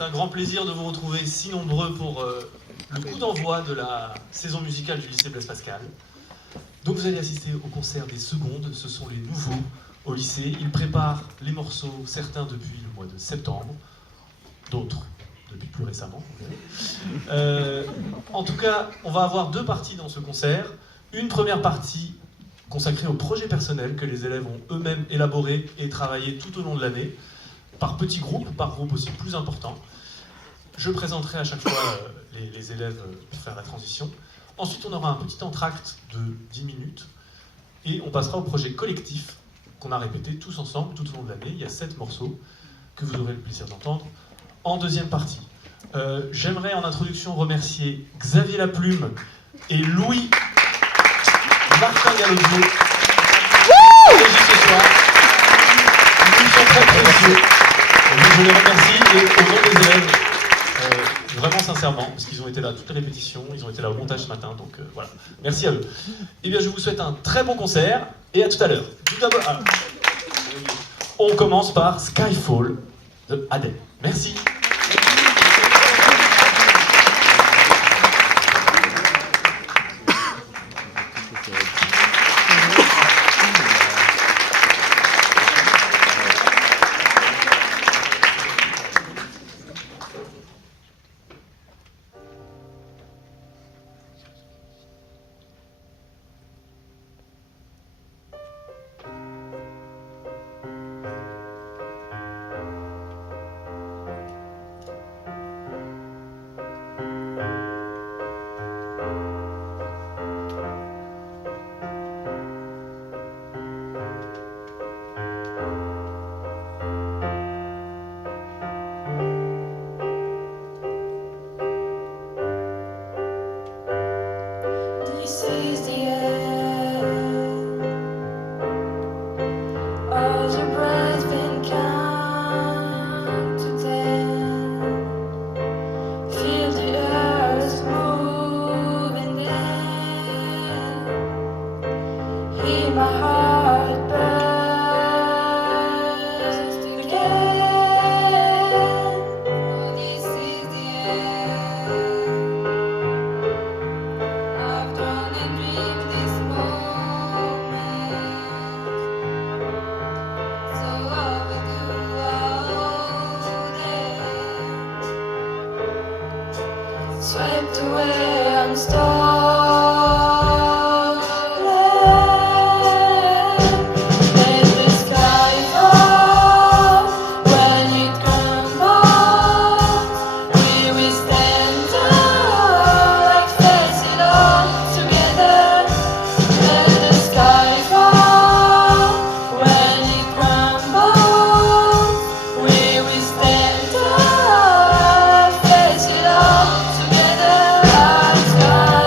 C'est un grand plaisir de vous retrouver si nombreux pour le coup d'envoi de la saison musicale du lycée Blaise Pascal. Donc vous allez assister au concert des secondes, ce sont les nouveaux au lycée. Ils préparent les morceaux, certains depuis le mois de septembre, d'autres depuis plus récemment. En tout cas, on va avoir deux parties dans ce concert. Une première partie consacrée au projet personnel que les élèves ont eux-mêmes élaboré et travaillé tout au long de l'année, par petits groupes, par groupes aussi plus importants. Je présenterai à chaque fois les élèves pour faire la transition. Ensuite, on aura un petit entracte de 10 minutes et on passera au projet collectif qu'on a répété tous ensemble tout au long de l'année. Il y a 7 morceaux que vous aurez le plaisir d'entendre en deuxième partie. J'aimerais en introduction remercier Xavier Laplume et Louis Martin Galozzo ce soir. Ils sont très précieux. Je les remercie et au nom des élèves, vraiment sincèrement, parce qu'ils ont été là toutes les répétitions, ils ont été là au montage ce matin, donc voilà. Merci à eux. Eh bien, je vous souhaite un très bon concert et à tout à l'heure. Tout d'abord, on commence par Skyfall de Adele. Merci. Swept away on storm. Sky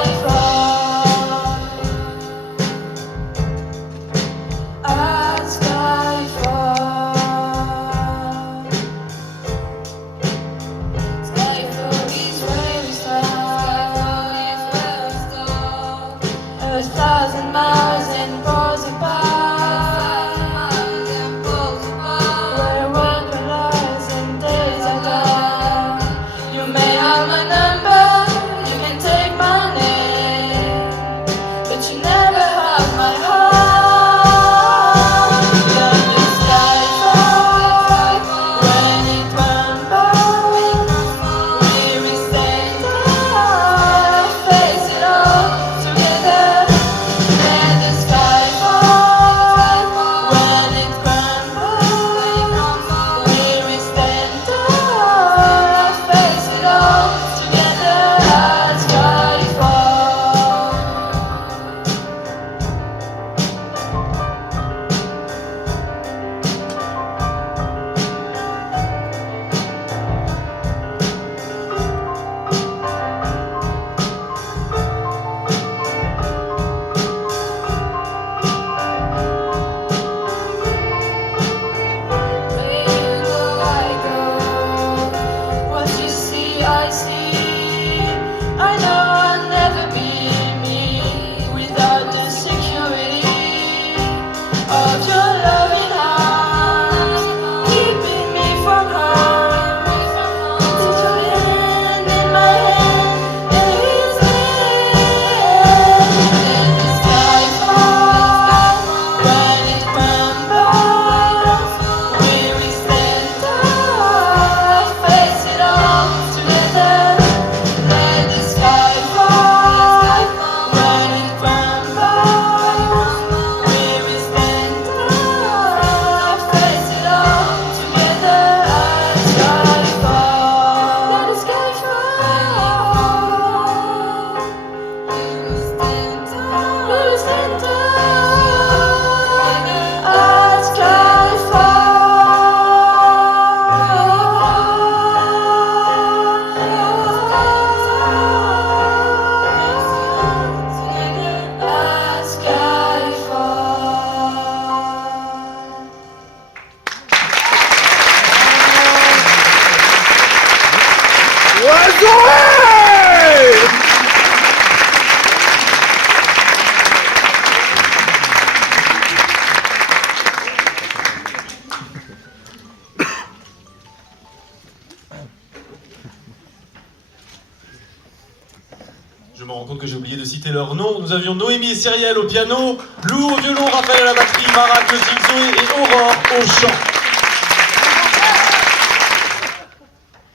Je me rends compte que j'ai oublié de citer leur nom. Nous avions Noémie et Cyrielle au piano, Lou au violon, Raphaël à la batterie, Mara, Claudine, Zoé et Aurore au chant.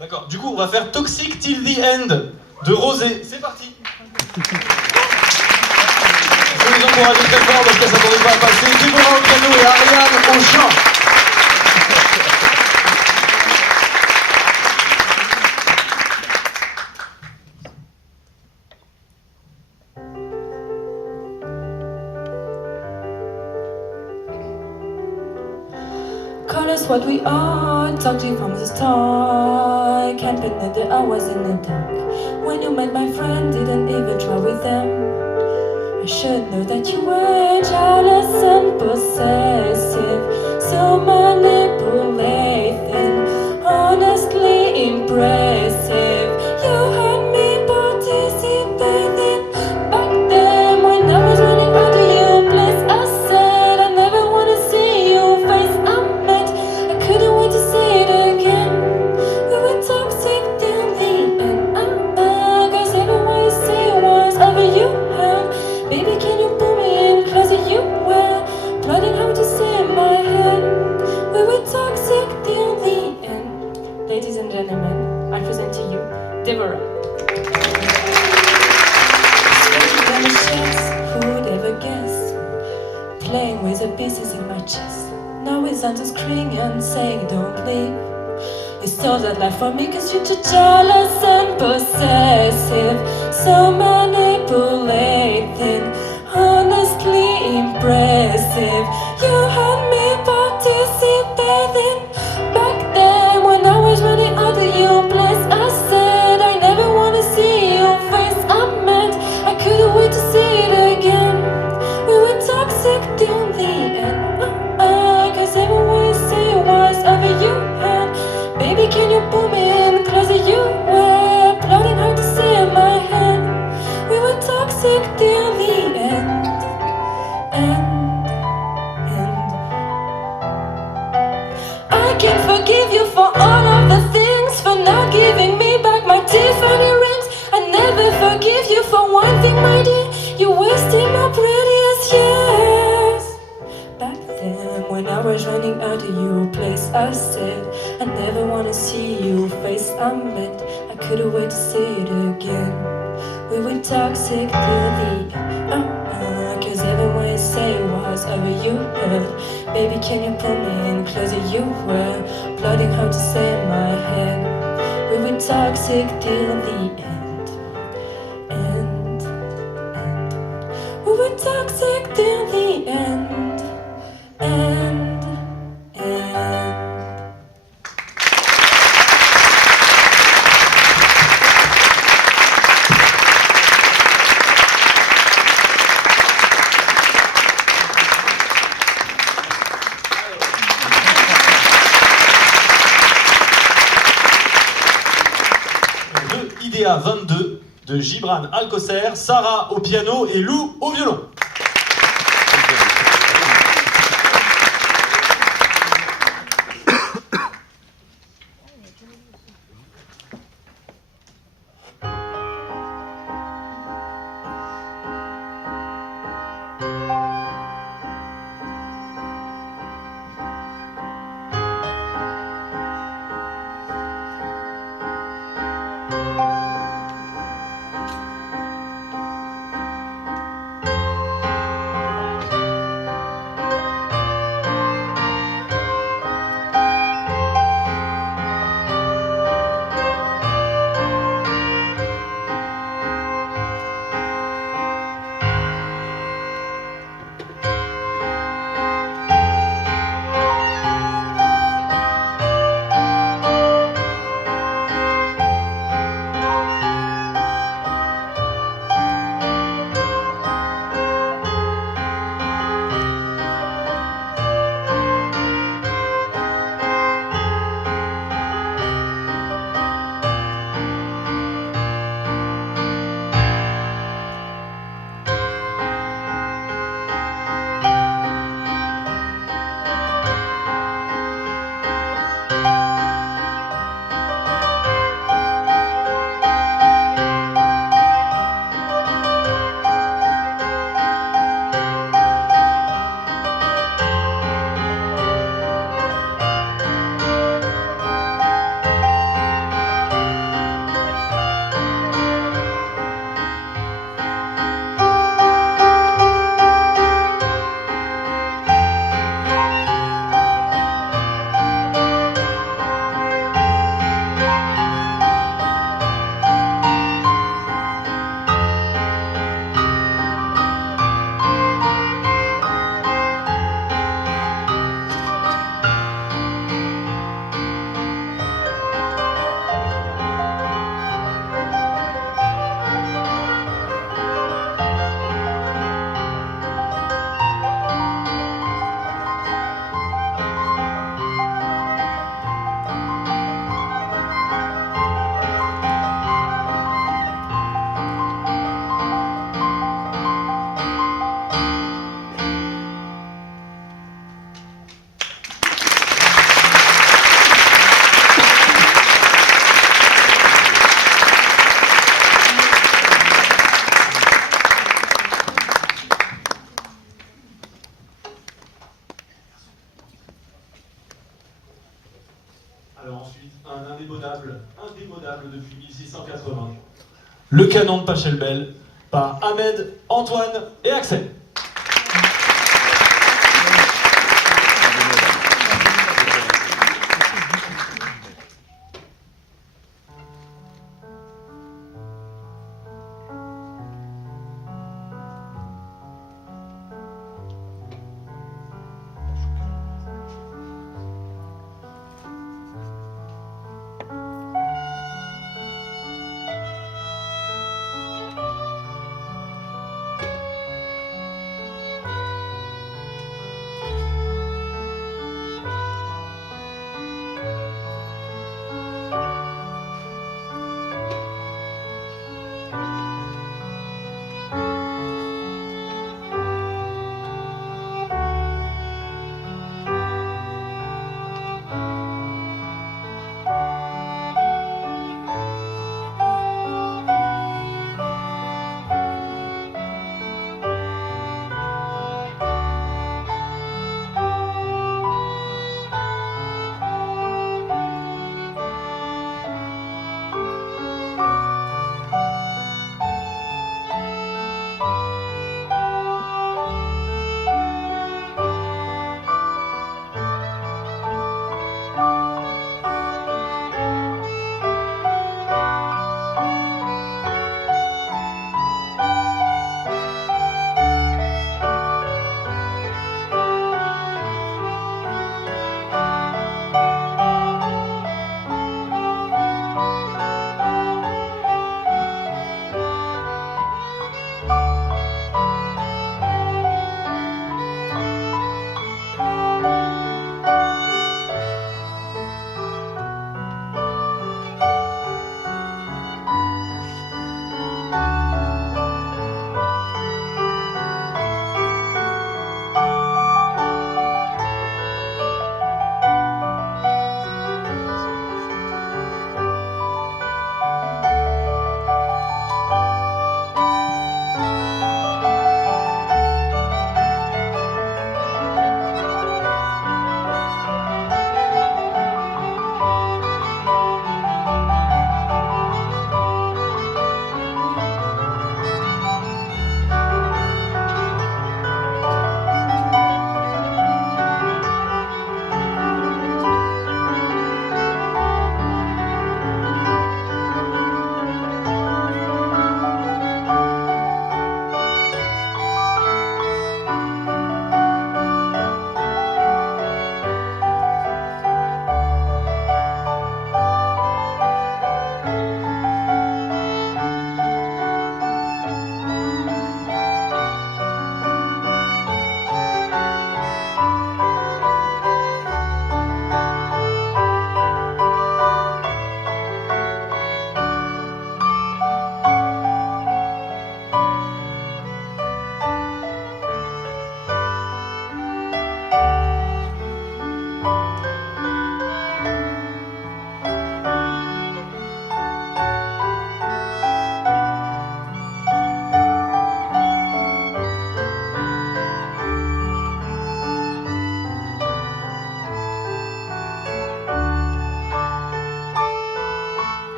D'accord, du coup on va faire Toxic Till the End de Rosé. C'est parti. Je vais les encourager très fort parce qu'elles ne s'attendaient pas à passer. Déborah au piano et Ariane au chant. Call us what we are, talked to you from the start. Can't deny that I was in the dark. When you met my friend, didn't even try with them. I should know that you were jealous and possessive, so manipulating, honestly impressive. You had me participating back then when I was running out of your place. I said I never wanna see your face. I couldn't wait to see it again. We were toxic till the end. Cause everyone you see was over you had. Baby, can you pull me in closer? You were plotting how to say in my head. We were toxic till the end. Ladies and gentlemen, I present to you Deborah. Sweating down the chest, who would ever guess? Playing with the pieces in my chest. Now he's on the screen and saying don't leave. You stole that life from me cause you're too jealous and possessive, so manipulating, honestly impressive. You had me participating back then when I was running out of your place. I said I never wanna see your face. I meant I couldn't wait to see it again. We were toxic till the end. Cause everyone you say was over you had. Baby, can you pull me in closer? You were plotting hard to say in my head. We were toxic till the end. I can't forgive you for all of the things, for not giving me back my Tiffany rings. I never forgive you for one thing, my dear. You wasted my prettiest years. Back then, when I was running out of your place, I said I never wanna see your face. I meant I couldn't wait to see it again. We were toxic till the end. Cause everyone you say was over you heard. Baby, can you pull me in closer? You were plotting how to say in my head. We were toxic till the end. We were toxic till the end. Idea 22 de Gibran Alcocer, Sarah au piano et Lou au violon. Alors ensuite, un indémodable depuis 1680. Le canon de Pachelbel par Ahmed, Antoine et Axel.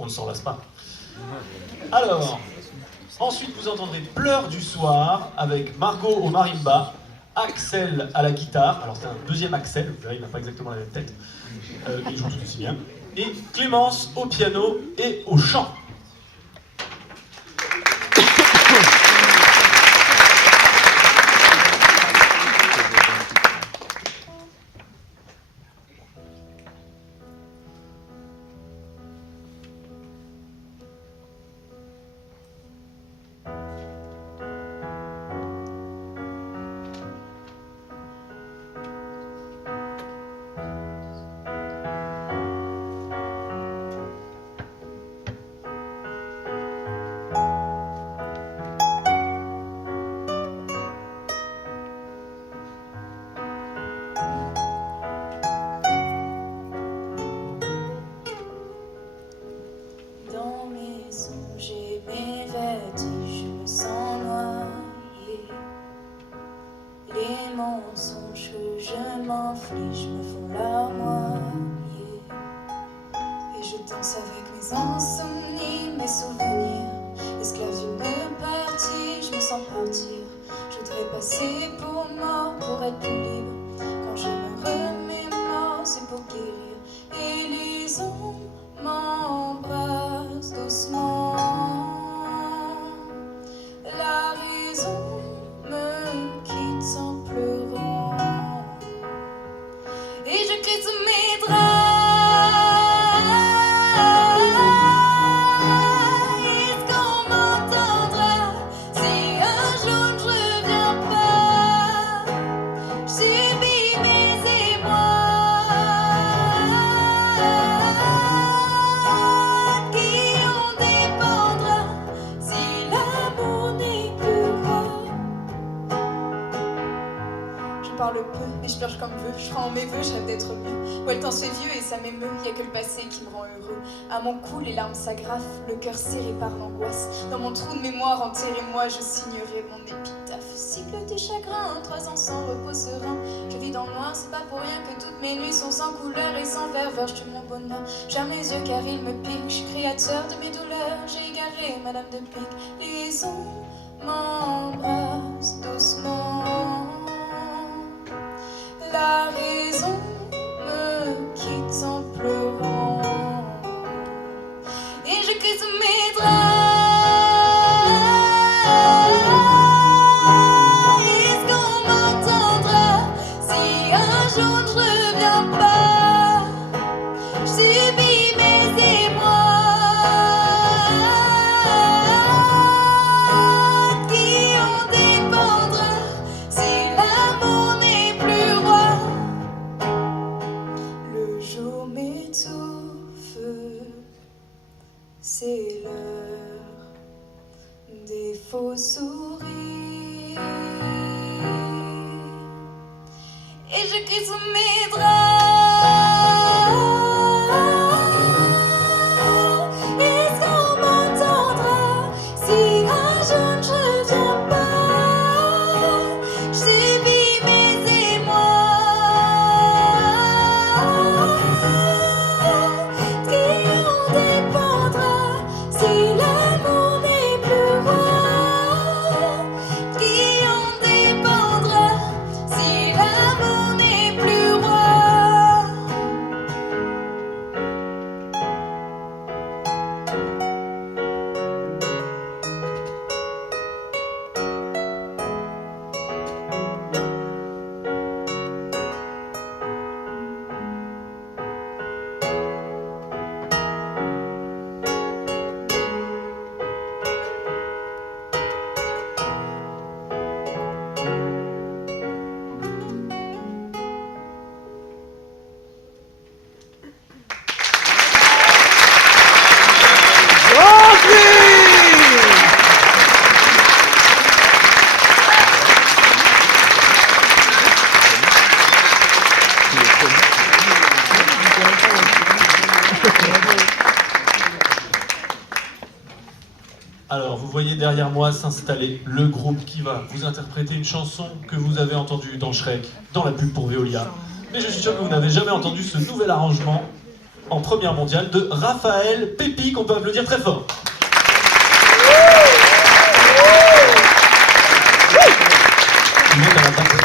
On ne s'en lasse pas. Alors, ensuite vous entendrez Pleurs du soir avec Margot au marimba, Axel à la guitare, alors c'est un deuxième Axel, vous verrez, il n'a pas exactement la même tête, il joue tout aussi bien, et Clémence au piano et au chant. sans partir. Je voudrais passer pour mort pour être plus libre. Quand je me remémore, c'est pour guérir. Et les ondes m'embrassent doucement. La raison me quitte sans pleurant. Et je crie sous mes draps. Je pleure comme veux, je crois en mes vœux, je rêve d'être mieux. Ouais, le temps se fait vieux et ça m'émeut, y'a que le passé qui me rend heureux. À mon cou, les larmes s'agrafent, le cœur serré par l'angoisse. Dans mon trou de mémoire, enterrez-moi, je signerai mon épitaphe. Cycle du chagrin, 3 ans sans repos serein. Je vis dans le noir, c'est pas pour rien que toutes mes nuits sont sans couleur et sans verve. Je tue mon bonheur, j'aime les yeux car ils me piquent. Je suis créateur de mes douleurs, j'ai égaré Madame de Pique. Les ondes m'embrassent doucement. La raison me quitte sans pleurant. Et je crie sous mes draps. Est-ce qu'on m'entendra si un jour je reviens pas? Je subis mes émois qui en dépendra si l'amour n'est plus roi. Le jour m'étouffe, c'est l'heure des faux sourires. Et je crie sous mes draps. Est-ce qu'on m'entendra si un jour je reviens pas? Je subis mes émois qui en dépendra si l'amour n'est plus roi. Qui en dépendra si l'amour n'est plus roi. Alors, vous voyez derrière moi s'installer le groupe qui va vous interpréter une chanson que vous avez entendue dans Shrek, dans la pub pour Veolia. Mais je suis sûr que vous n'avez jamais entendu ce nouvel arrangement en première mondiale de Raphaël Pépi, qu'on peut applaudir très fort. Il monte à la batterie.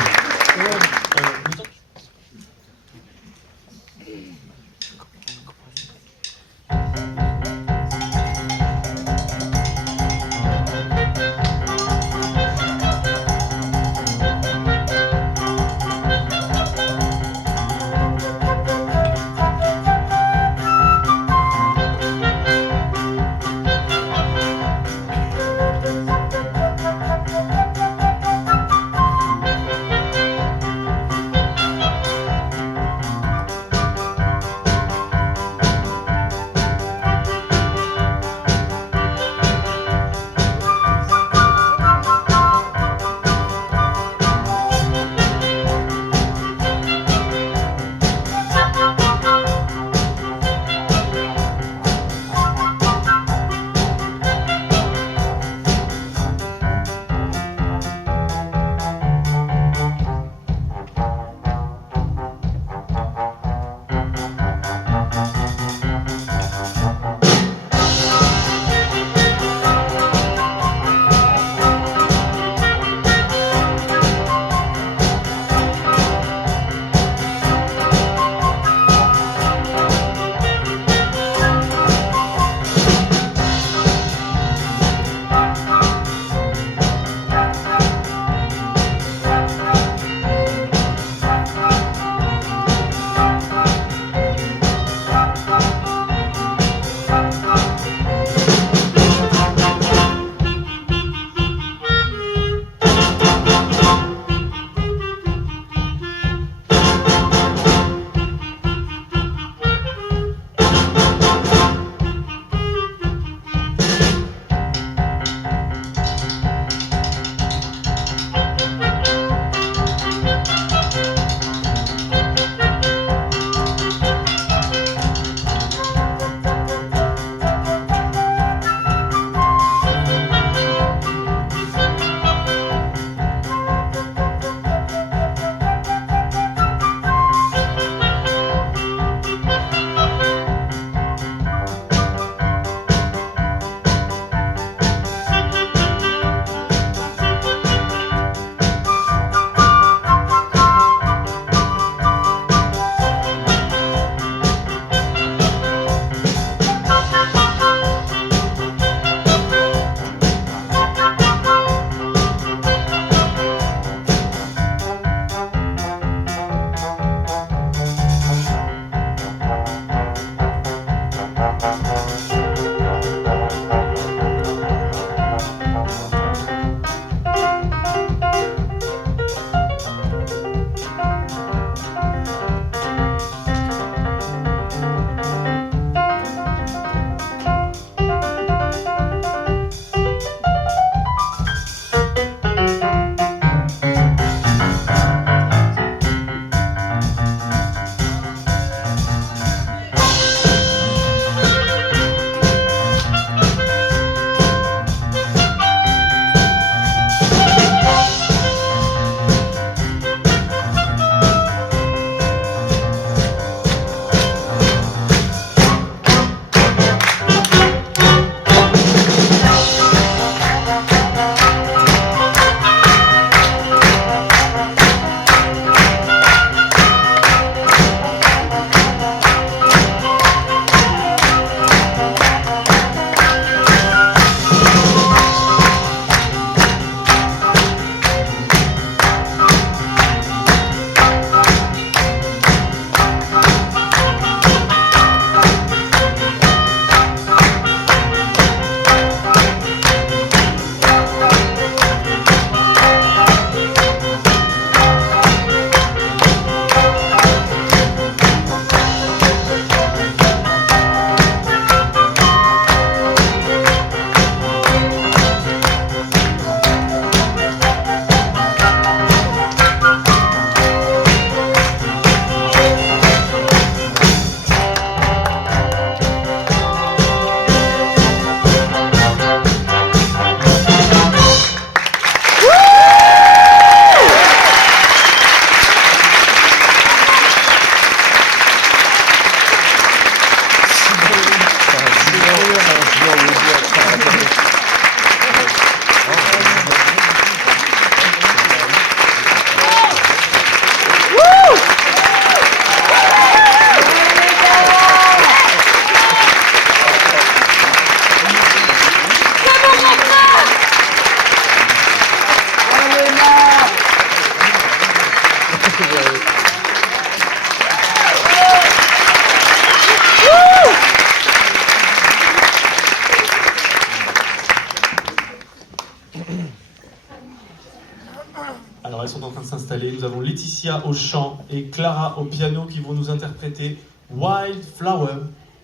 Alors elles sont en train de s'installer. Nous avons Laetitia au chant et Clara au piano qui vont nous interpréter Wildflower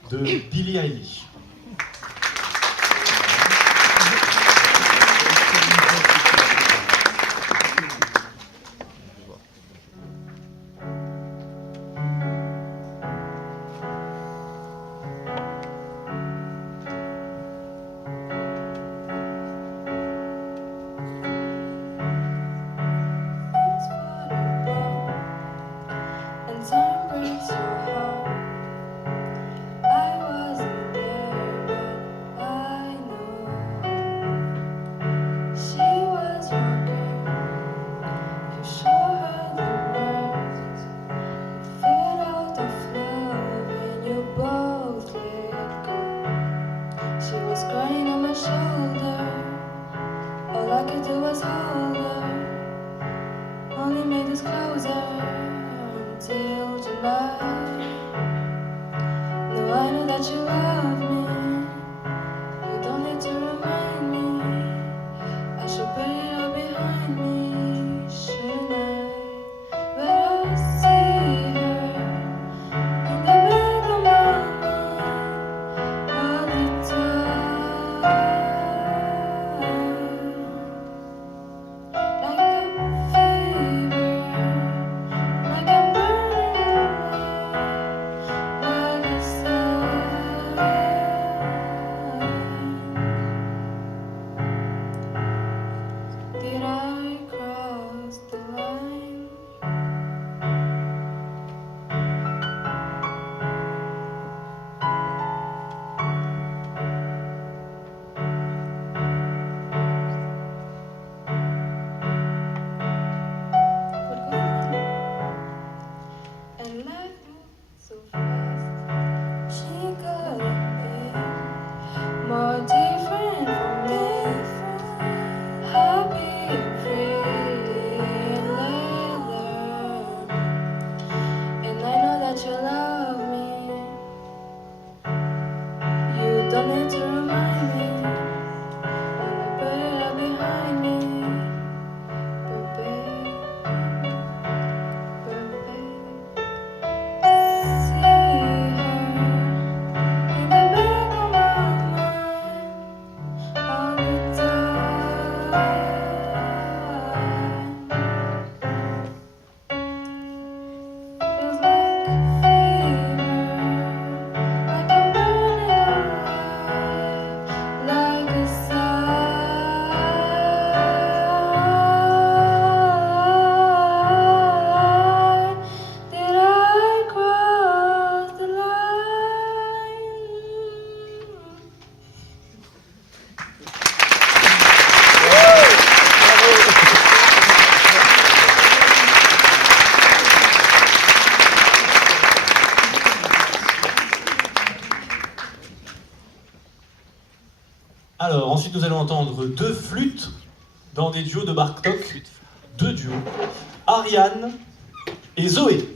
de Billie Eilish. And time breaks your heart. I wasn't there, but I know she was your girl. You show her the words, filled out the flow when you both let go. She was crying on my shoulder. All I could do was hold her. Only made us closer until July. No, I know that you love me. You don't need to remind me. I should put it all behind me, shouldn't I? But I see her in the back of my mind all the time. Like a fever, like a burning away, like a sign. Did I cross the line? What goes on? And life moved so fast. She couldn't be more different from me. Happy and free in leather. And I know that you love me. You don't need to remind me. When I put it all behind me. Baby, baby. See her in the back of my mind all the time. Feels like a fever, like a burning away, like a sign. Did I cross the line? Alors ensuite nous allons entendre deux flûtes dans des duos de Bartok, deux duos, Ariane et Zoé.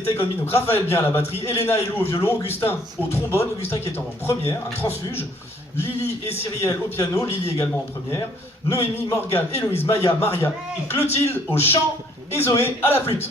et Take On Me, donc Raphaël Bien à la batterie, Elena et Lou au violon, Augustin au trombone, Augustin qui est en première, un transfuge, Lily et Cyrielle au piano, Lily également en première, Noémie, Morgane, Héloïse, Maya, Maria et Clotilde au chant et Zoé à la flûte.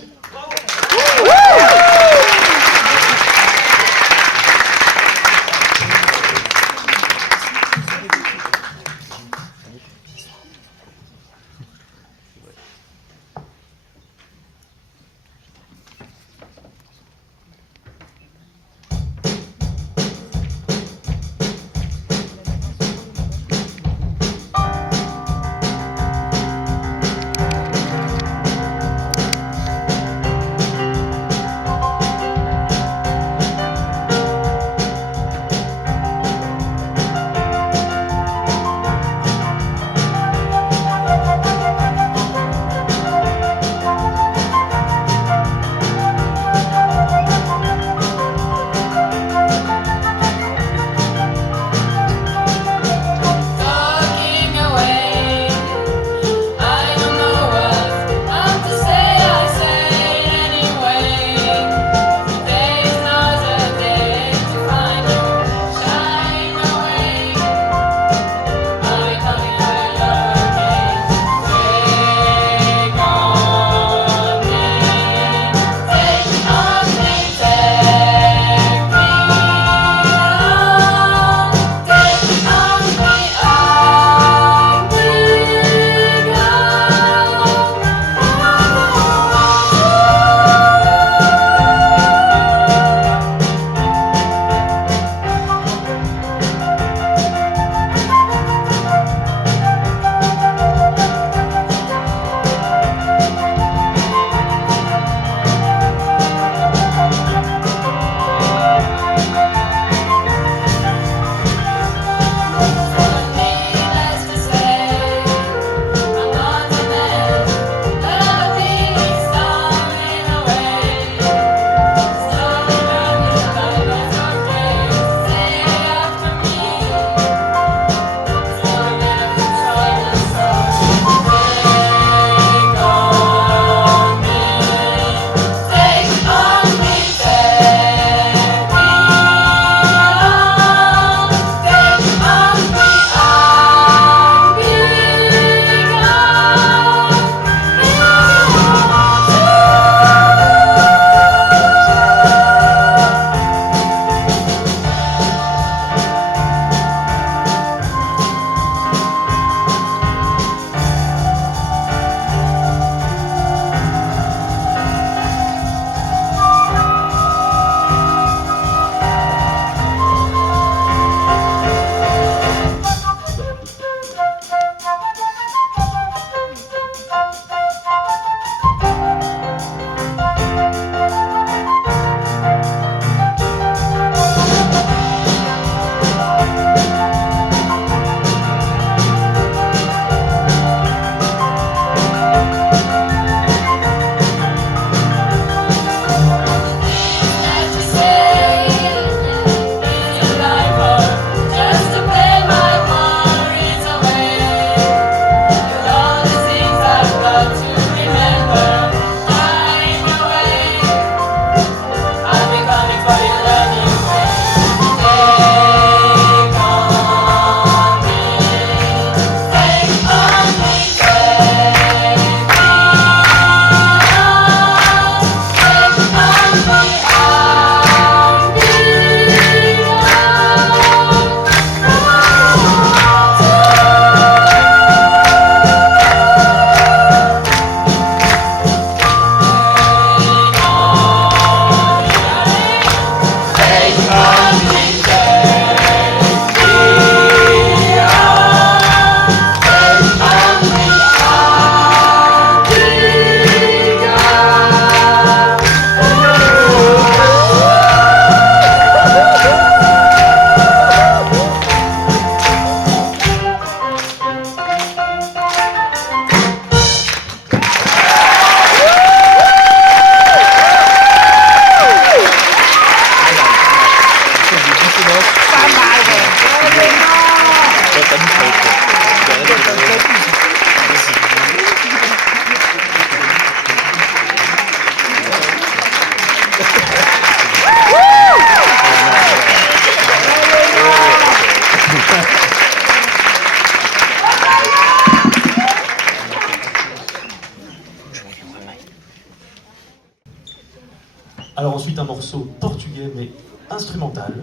ensuite un morceau portugais mais instrumental.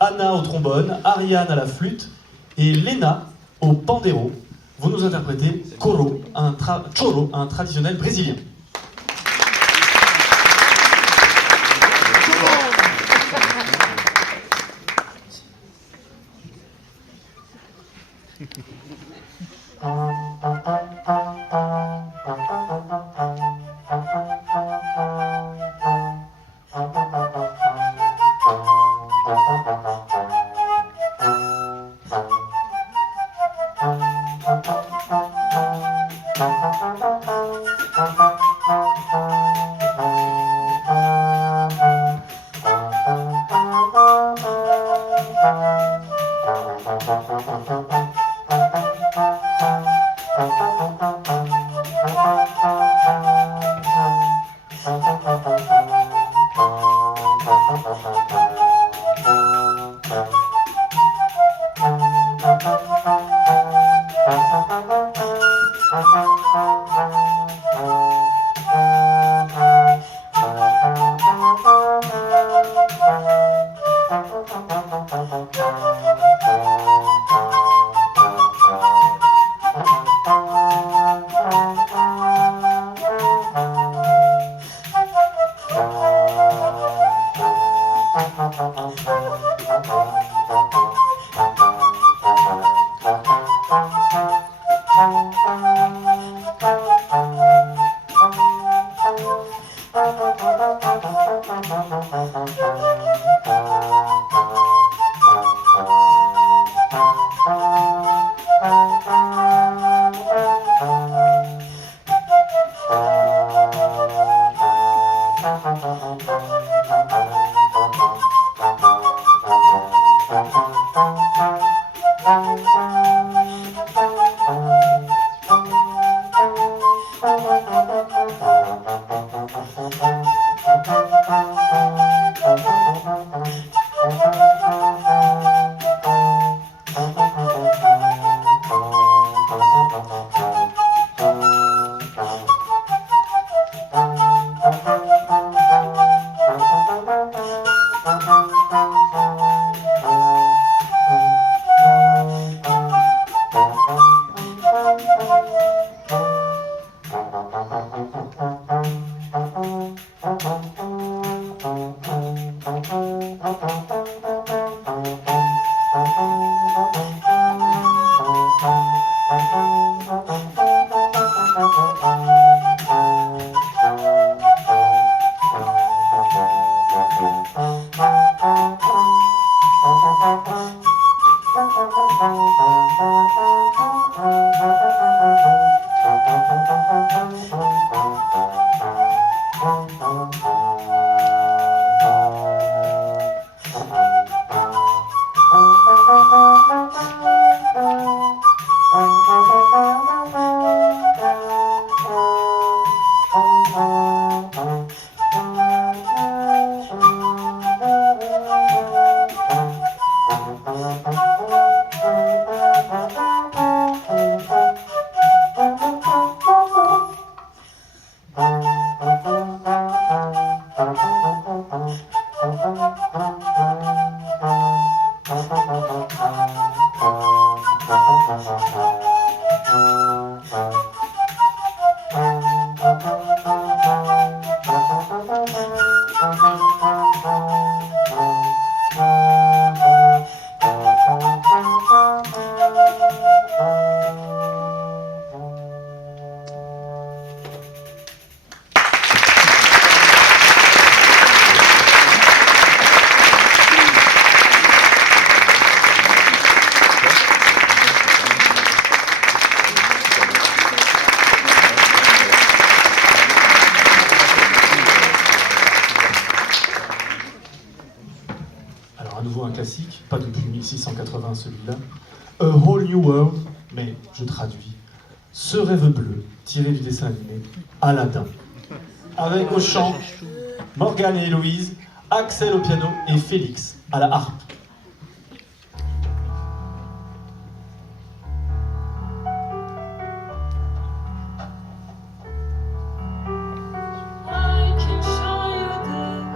Anna au trombone, Ariane à la flûte et Lena au pandéro vont nous interpréter choro, un traditionnel brésilien. Un classique, pas depuis 1680 celui-là, A Whole New World, mais je traduis, Ce rêve bleu, tiré du dessin animé Aladdin. Avec au chant Morgane et Héloïse, Axel au piano et Félix à la harpe. I can show you the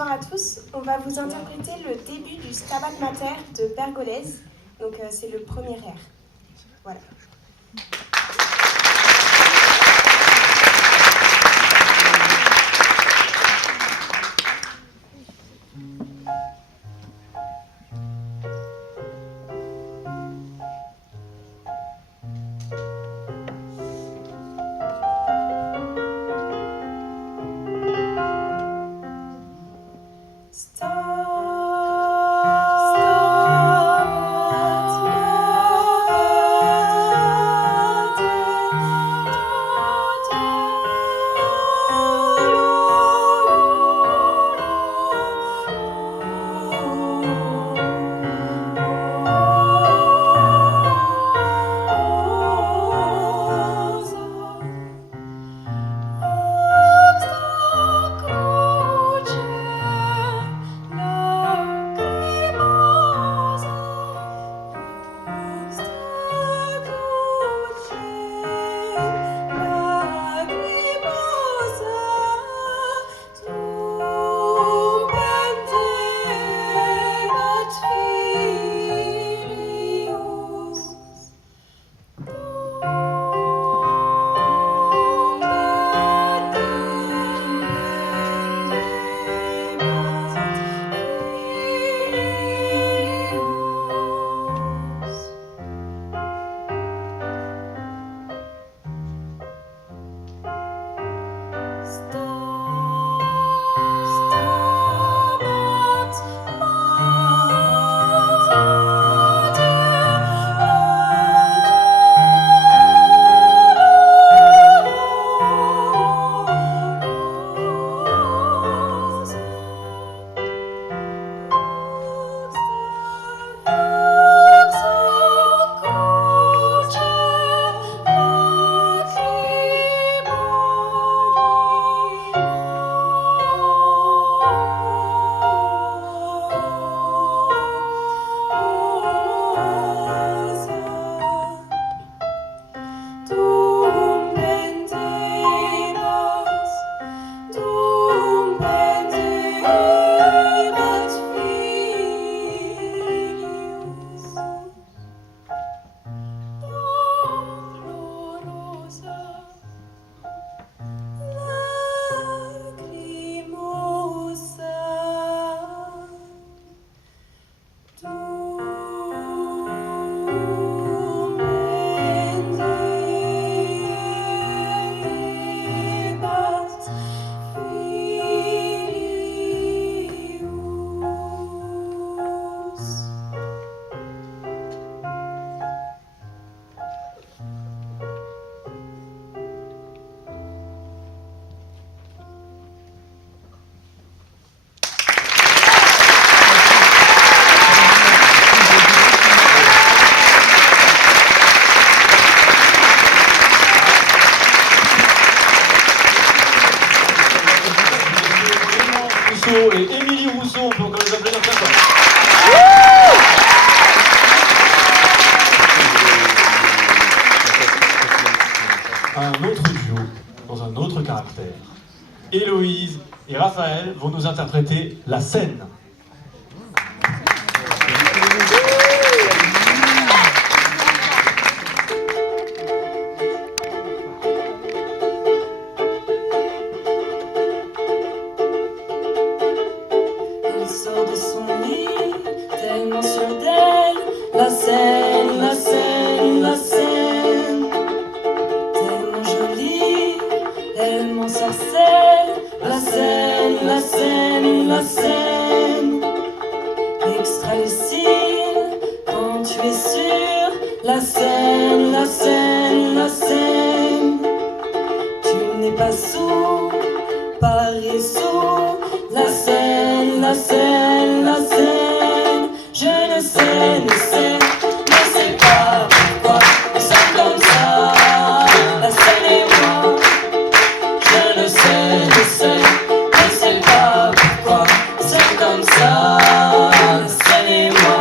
bonsoir à tous. On va vous interpréter le début du Stabat Mater de Pergolèse. Donc c'est le premier air. Voilà. Et Émilie Rousseau, on peut encore les appeler comme ça. Un autre duo, dans un autre caractère. Héloïse et Raphaël vont nous interpréter La Scène. La scène, la scène, la scène, tellement jolie, tellement sarcelle. La scène, la scène, la scène, extra lucide quand tu es sûr. La scène, la scène, la scène, tu n'es pas sourd, paresseux. La scène, la scène, la scène, je ne sais, ne sais pas pourquoi nous sommes comme ça. La scène et moi, je ne sais pas pourquoi nous sommes comme ça. La scène et moi.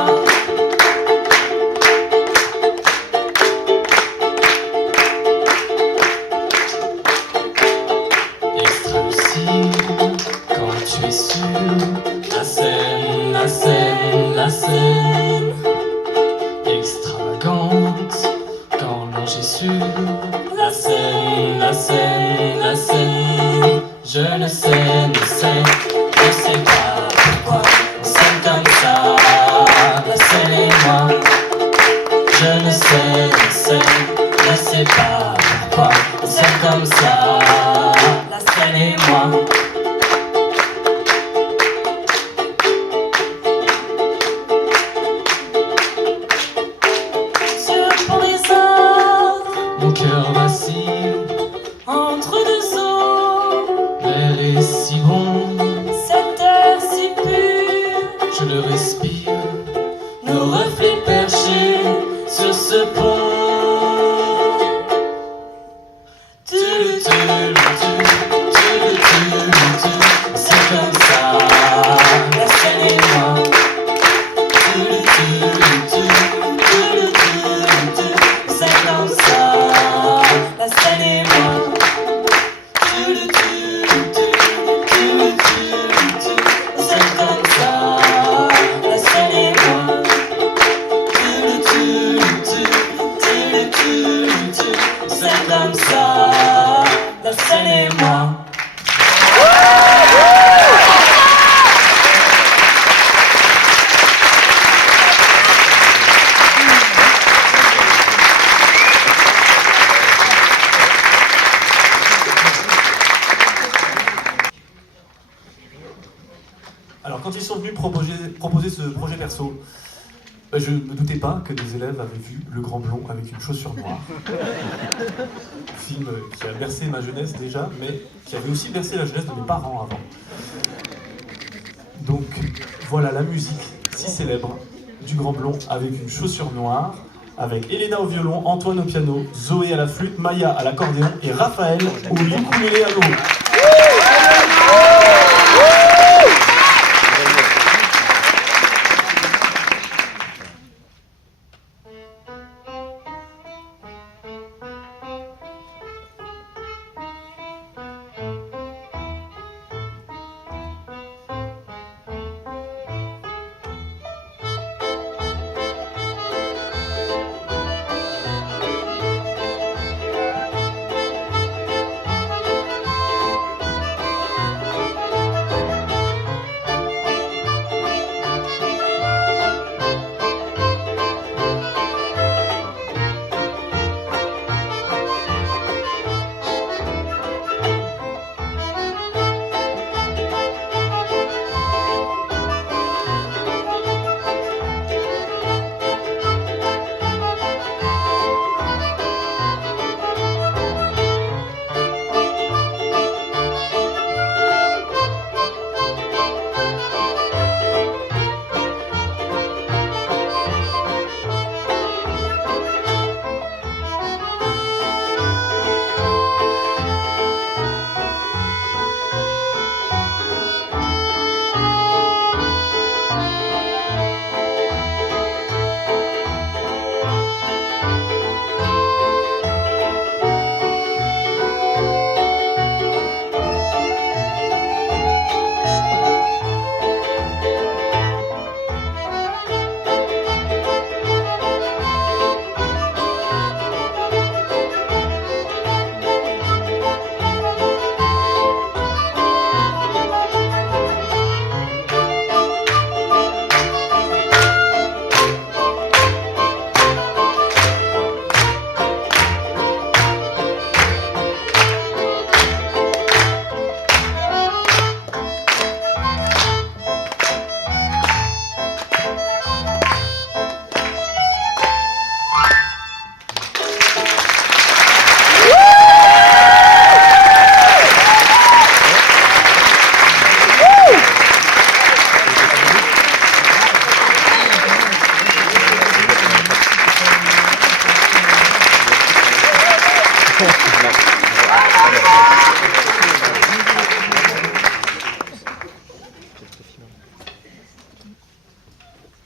Extra lucide quand tu es sûr. je ne sais pas pourquoi c'est comme ça. La Seine et moi, je ne sais pas pourquoi c'est comme ça. La Seine et moi. Sur le pont des Arts, mon cœur vacille entre deux eaux. L'air est si bon, cet air si pur, je le respire, nos reflets perchés sur ce pont. C'est comme ça, la Seine et moi. C'est comme ça, la Seine et moi. C'est comme ça, la Seine et moi. C'est comme ça, la Seine et moi. Alors quand ils sont venus proposer ce projet perso, je ne me doutais pas que des élèves avaient vu Le Grand Blond avec une chaussure noire. Film qui a bercé ma jeunesse déjà, mais qui avait aussi bercé la jeunesse de mes parents avant. Donc voilà la musique si célèbre du Grand Blond avec une chaussure noire, avec Elena au violon, Antoine au piano, Zoé à la flûte, Maya à l'accordéon et Raphaël au ukulélé à l'eau.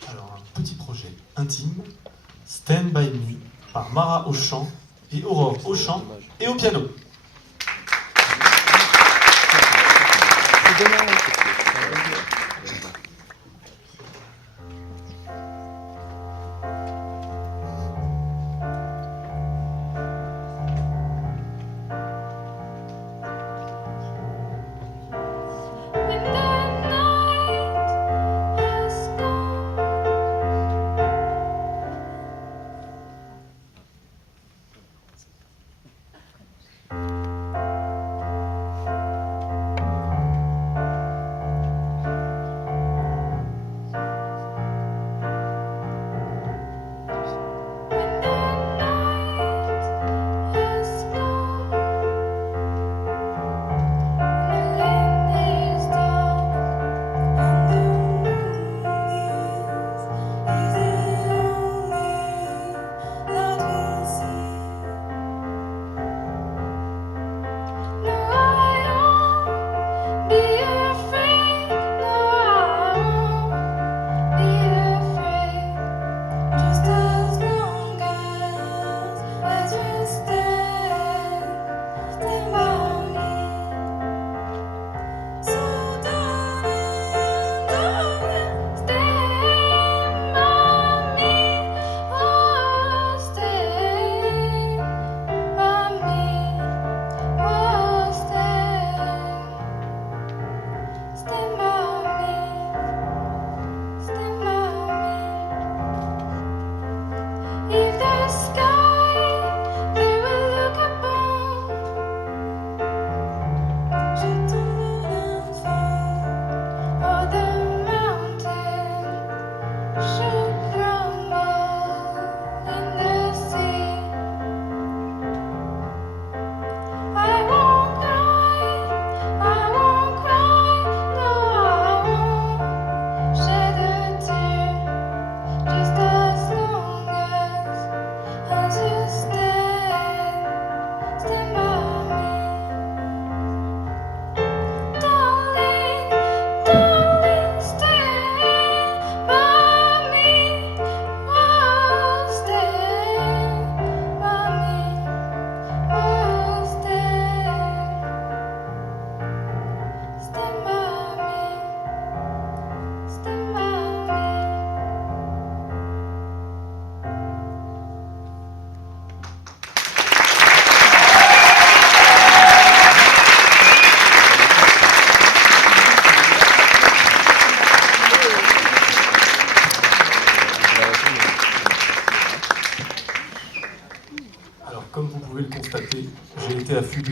Alors un petit projet intime, Stand By Me, par Mara au chant et Aurore au chant et au piano.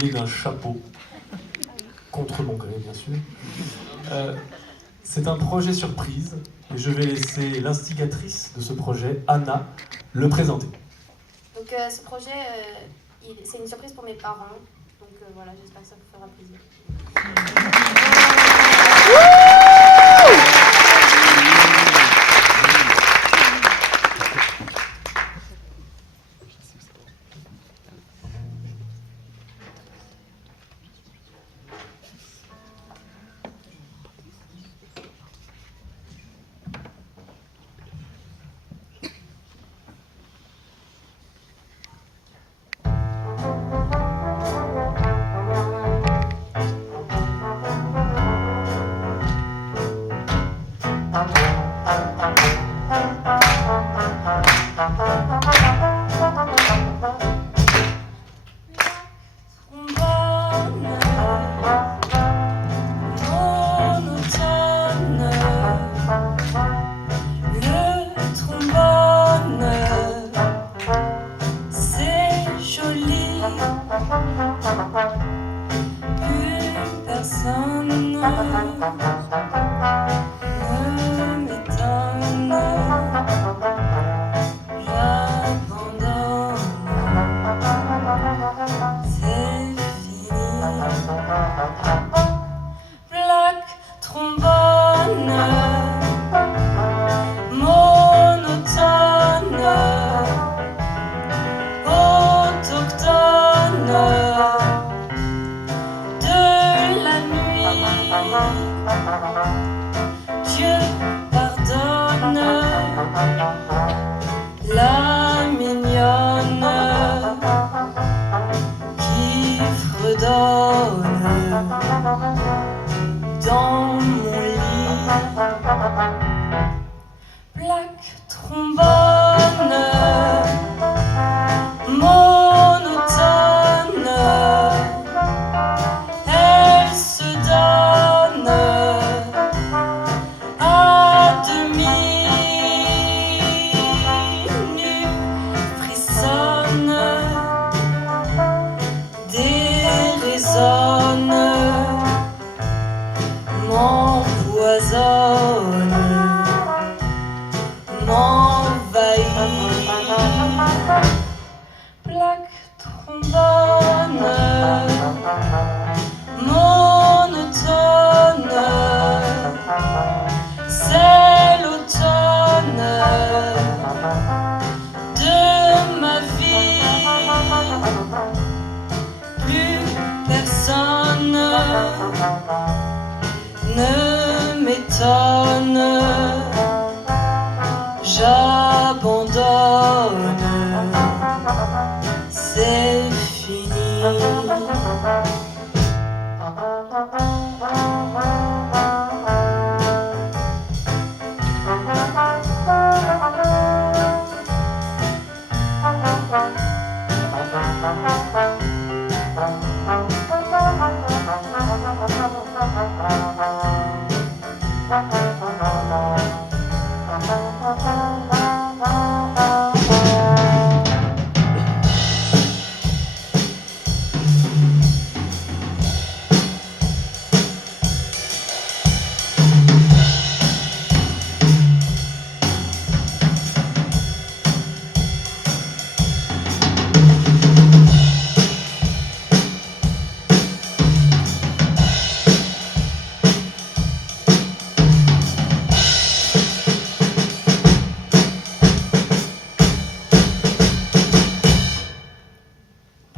défilé d'un chapeau, contre mon gré bien sûr. C'est un projet surprise et je vais laisser l'instigatrice de ce projet, Anna, le présenter. Donc ce projet, c'est une surprise pour mes parents. Donc voilà, j'espère que ça vous fera plaisir. Dieu pardonne la mignonne qui fredonne dans mon lit. Plaque, trombone, monotone, elle se donne à demi nue, frissonne, déraisonne, m'empoisonne, m'envahit. Plaque, trombone, monotone, c'est l'automne de ma vie. Plus personne ne m'étonne, j'abandonne, c'est fini.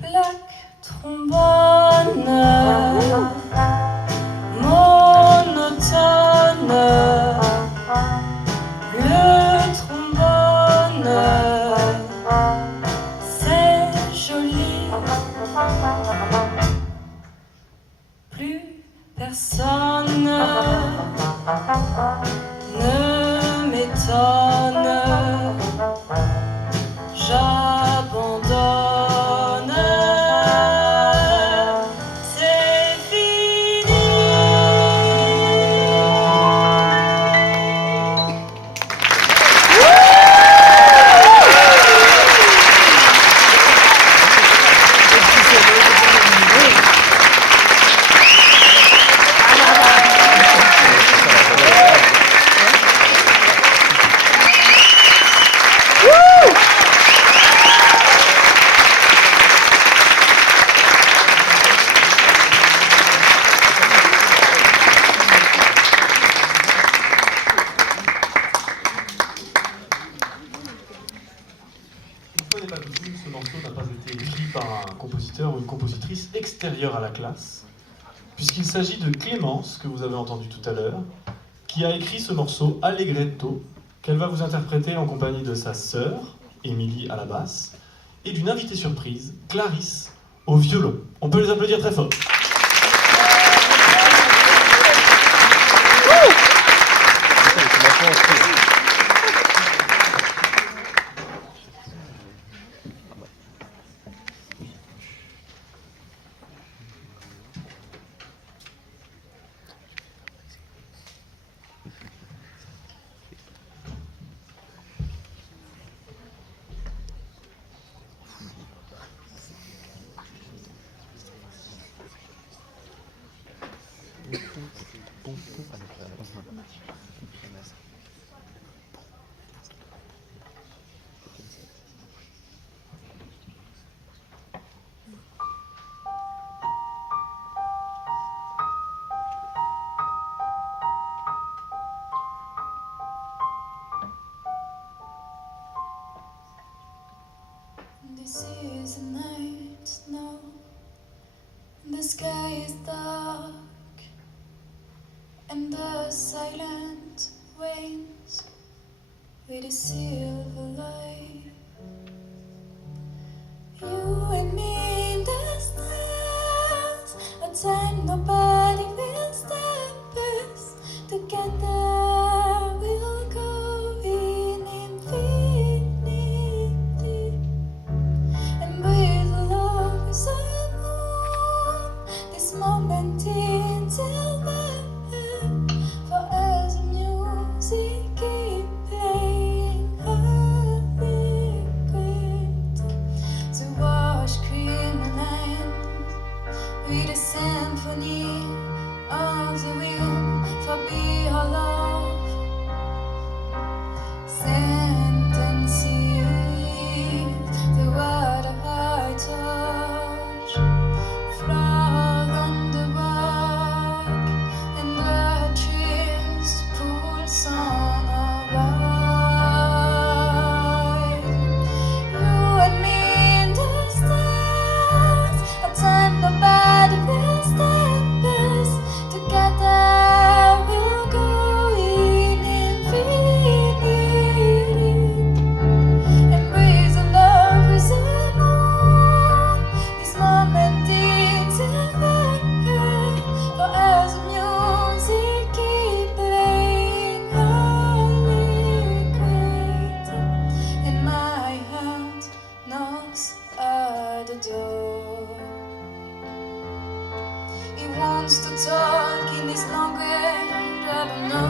Plaque, trombone, monotone, le trombone, c'est joli. Plus personne ne m'étonne, j'abandonne, c'est fini. compositrice extérieure à la classe, puisqu'il s'agit de Clémence, que vous avez entendu tout à l'heure, qui a écrit ce morceau Allegretto, qu'elle va vous interpréter en compagnie de sa sœur, Émilie à la basse, et d'une invitée surprise, Clarisse, au violon. On peut les applaudir très fort. This is a night, no. The sky is dark, and the silent wanes with a silver light. You and me in the stars, a time nobody will stop us. Together we'll go in infinity, and with love is a moon. This moment until then, for us the music keep playing. Liquid to wash criminal lands with a symphony of the wind, for be our love sentencing the word of I touch, frog on the bark, and the trees pulse on our ride. You and me in the stars, a time nobody will stop us. Together we'll go in infinity, embrace the love is a moon. This moment until then, for as the music keep playing, liquid, and my hand knocks at the door. He wants to talk in this language I don't know,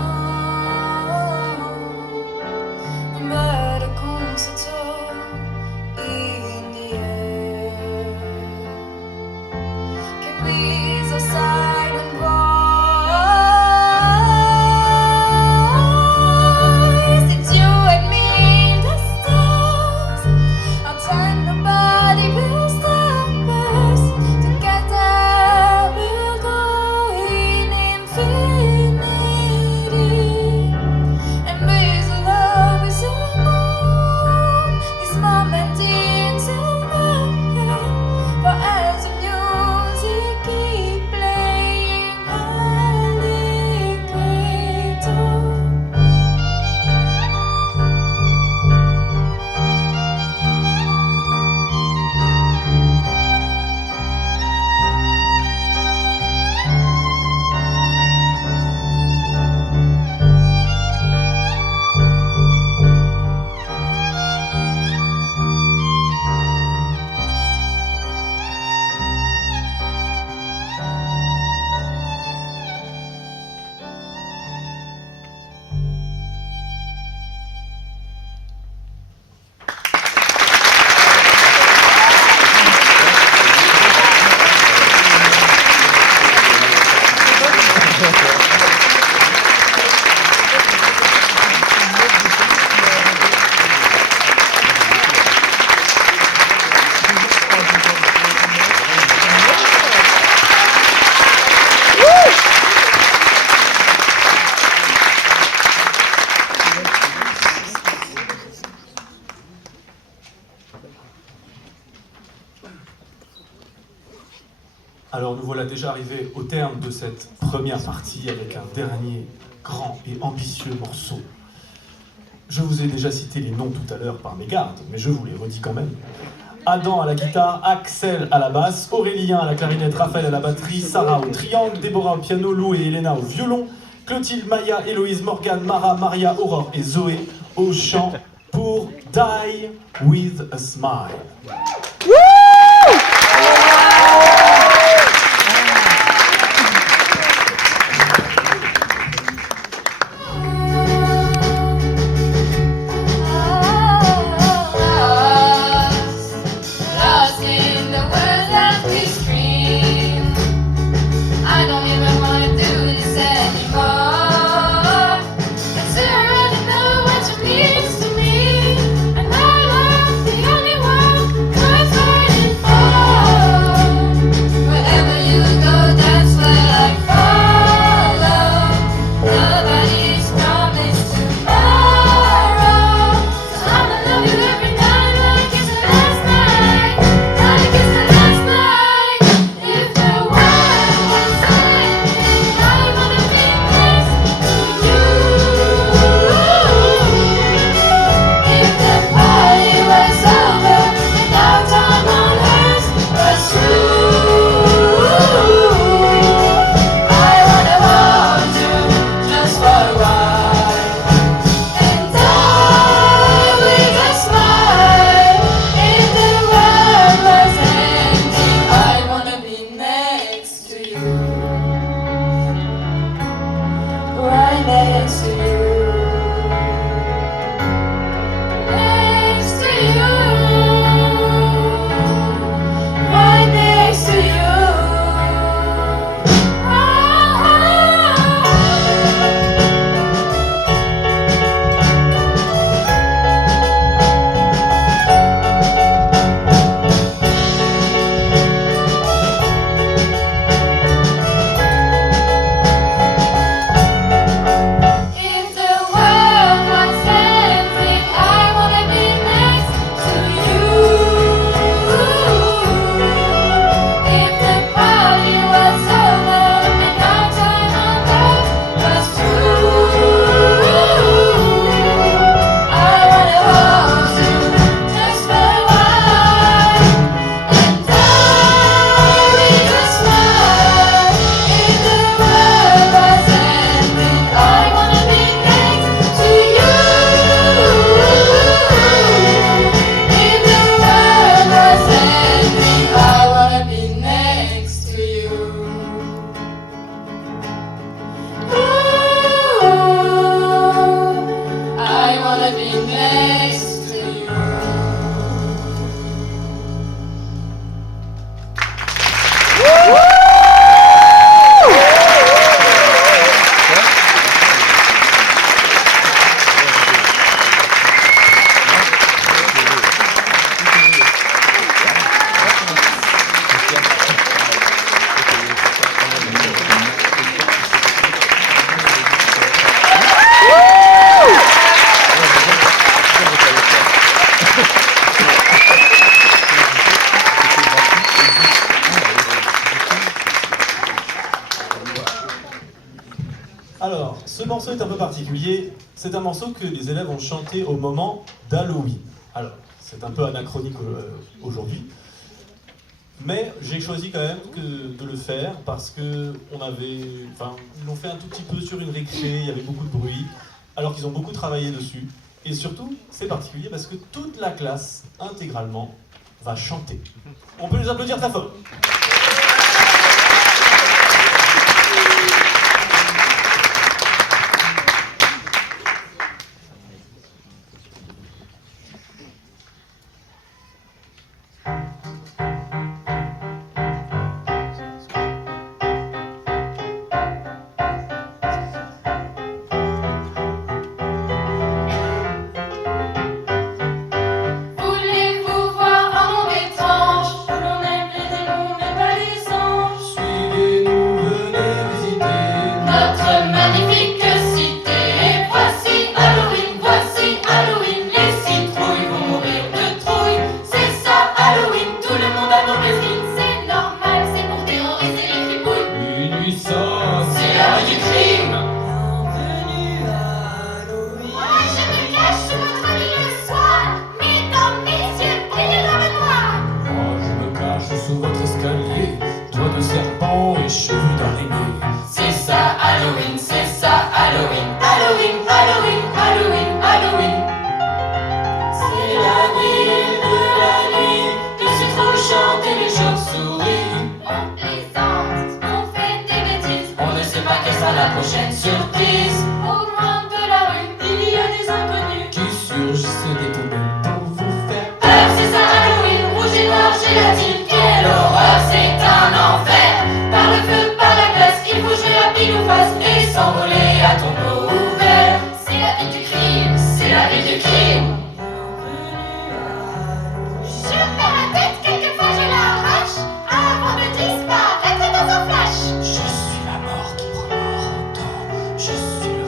but a concert in the air can raise a silent voice. It's you and me in the stars, our time nobody will stop us. Together we'll go in infinity, embrace the love is a moon. This moment until then, for as the music keeps Alors nous voilà déjà arrivés au terme de cette première partie avec un dernier grand et ambitieux morceau. Je vous ai déjà cité les noms tout à l'heure par mégarde, mais je vous les redis quand même. Adam à la guitare, Axel à la basse, Aurélien à la clarinette, Raphaël à la batterie, Sarah au triangle, Déborah au piano, Lou et Elena au violon, Clotilde, Maya, Héloïse, Morgane, Mara, Maria, Aurore et Zoé au chant pour Die With A Smile. Alors, ce morceau est un peu particulier. C'est un morceau que les élèves ont chanté au moment d'Halloween. Alors, c'est un peu anachronique aujourd'hui. Mais j'ai choisi quand même de le faire parce que ils l'ont fait un tout petit peu sur une récré, il y avait beaucoup de bruit, alors qu'ils ont beaucoup travaillé dessus. Et surtout, c'est particulier parce que toute la classe, intégralement, va chanter. On peut les applaudir très fort. Voulez-vous voir un monde étrange où l'on aime les démons mais pas les cheveux d'araignée. C'est ça Halloween, c'est ça Halloween. Halloween, Halloween, Halloween, Halloween. C'est la ville de la nuit, de citron chante et les chauves-souris. On plaisante, on fait des bêtises. On ne sait pas quelle sera la prochaine surprise. Au coin de la rue, il y a des inconnus. Qui surgissent des tombelles pour vous faire Peur, c'est ça Halloween, rouge et noir, gélatine. Quelle horreur, c'est un enfer. Par le feu, par la glace, il faut jouer à pile ou face et s'envoler à tombeau ouvert. C'est la vie du crime. C'est la vie du crime. Je perds la tête, quelquefois je l'arrache avant de disparaître dans un flash. Je suis la mort qui prend mort en temps. Je suis le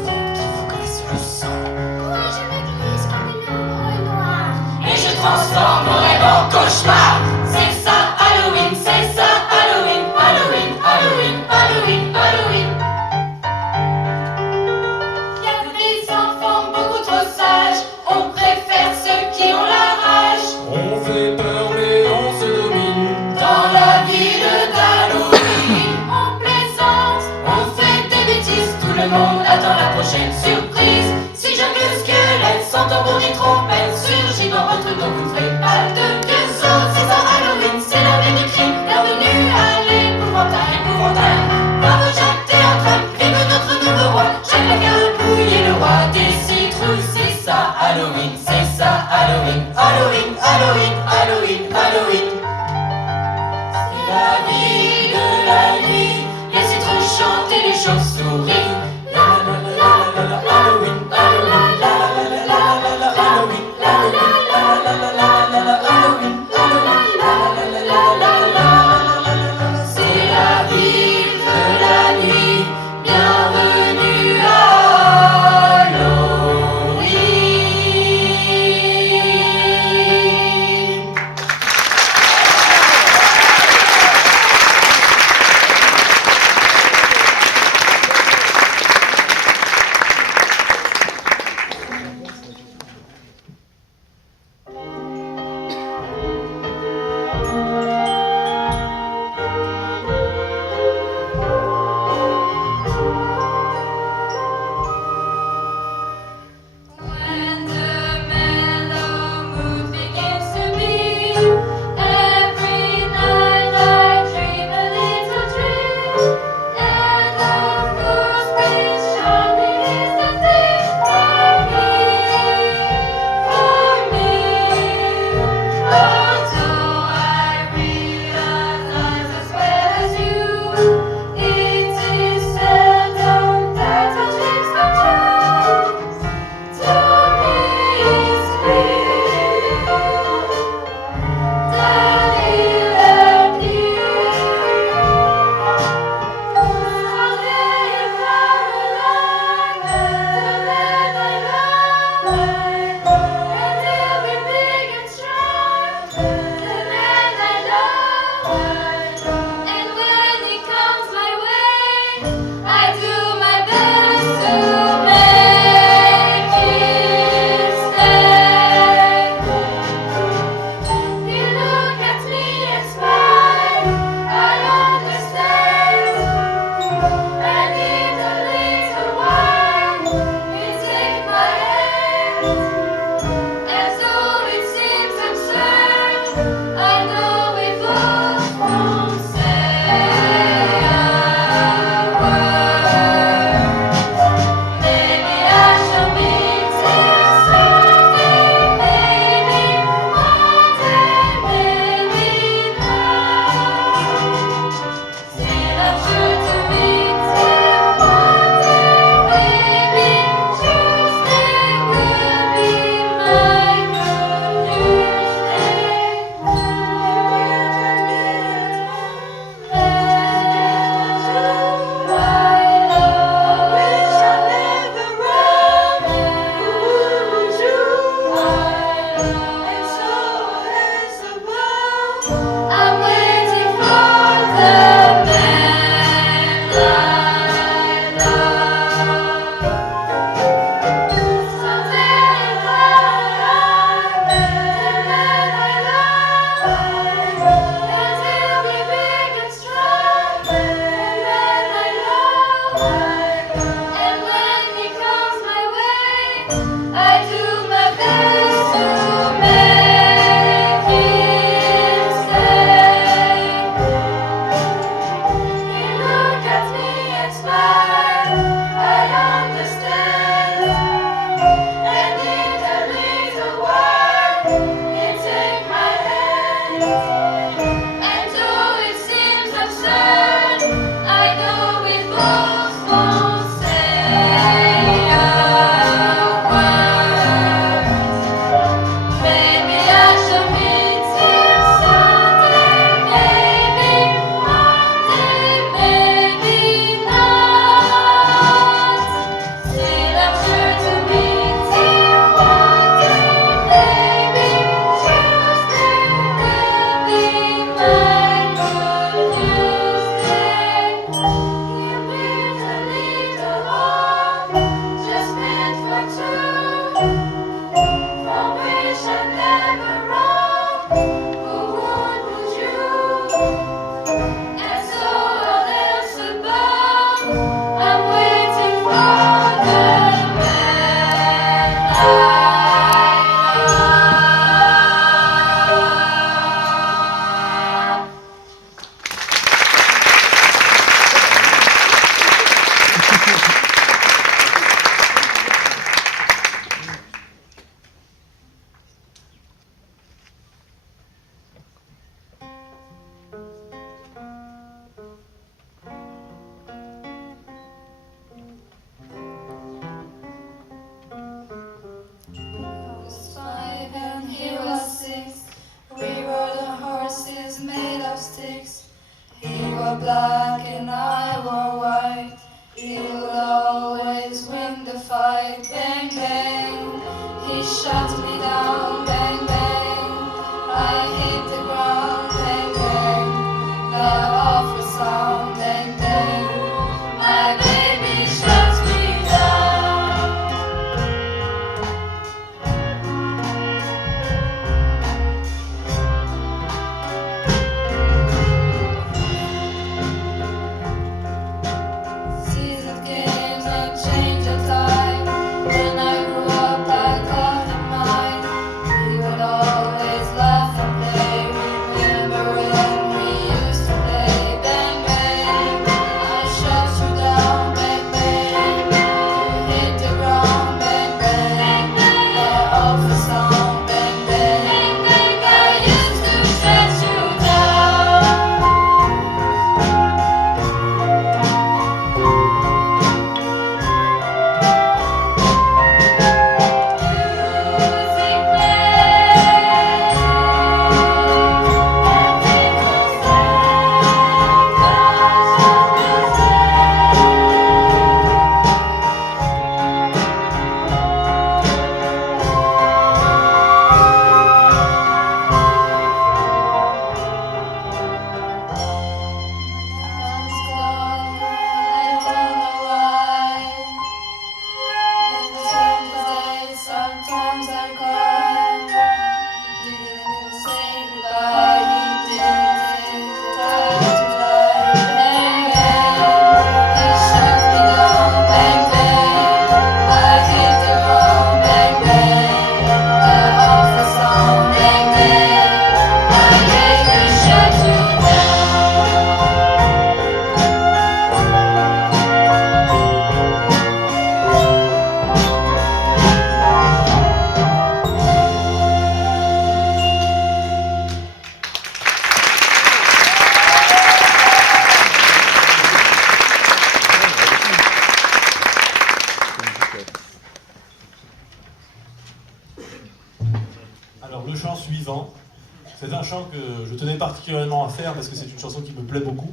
C'est un chant que je tenais particulièrement à faire parce que c'est une chanson qui me plaît beaucoup.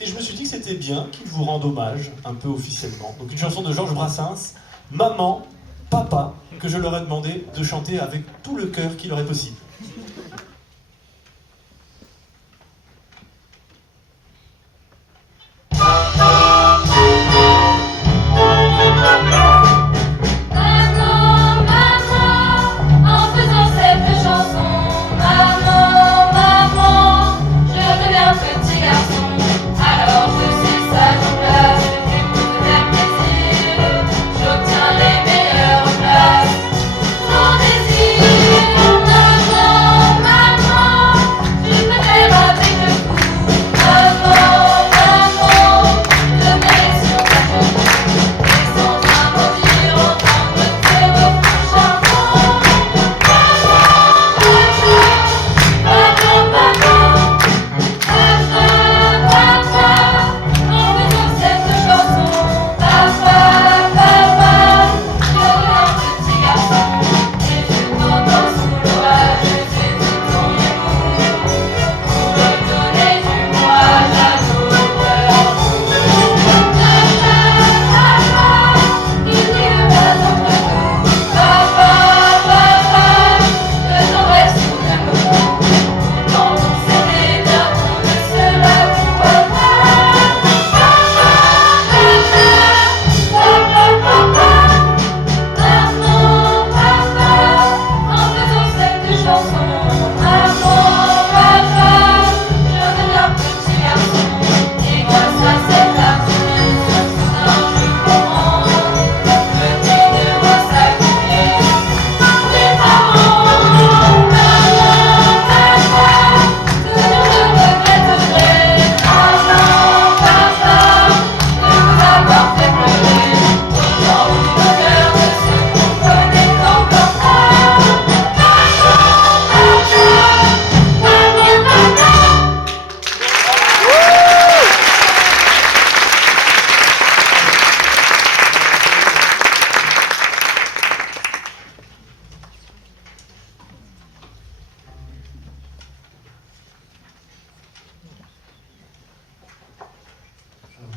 Et je me suis dit que c'était bien qu'il vous rende hommage, un peu officiellement. Donc une chanson de Georges Brassens, Maman, Papa, que je leur ai demandé de chanter avec tout le cœur qui leur est possible.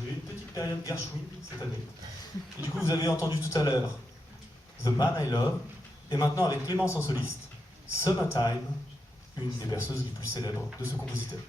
Il y a eu une petite période Gershwin cette année. Et du coup, vous avez entendu tout à l'heure The Man I Love, et maintenant avec Clémence en soliste, Summertime, une des berceuses les plus célèbres de ce compositeur.